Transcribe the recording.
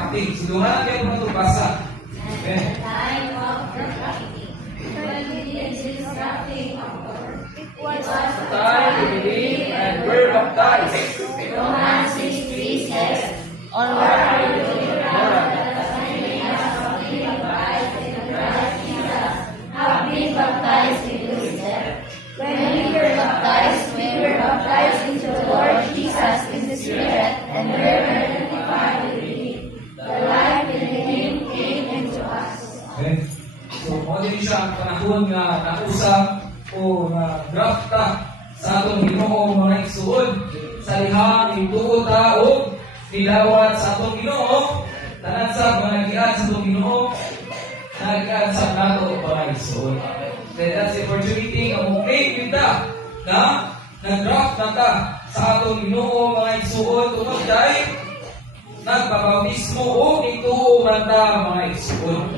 drafting. So, duha kayo matubasa. Okay. Time of the drafting. When we did this drafting, it was the Time to believe and were baptized. Romans 6:3 says, "All are you doing that the family of being baptized in Christ Jesus have been baptized into His death." When we were baptized into the Lord Jesus in the Spirit, and were identified with Him. The life in Him came into us. Okay. So, mo din siya ang panahon nga nausap o na drafta sa atong Ginoo mga igsoon. Sa lihang ituo tao, nilawat sa atong Ginoo, tanan sa mga nagian sa atong Ginoo, nagian sa nato mga igsoon. Then that's the opportunity nga mukay kita na nag-draft na ta sa atong Ginoo mga igsoon tungod dahil nagpapautismo o ituo man ta mga igsoon.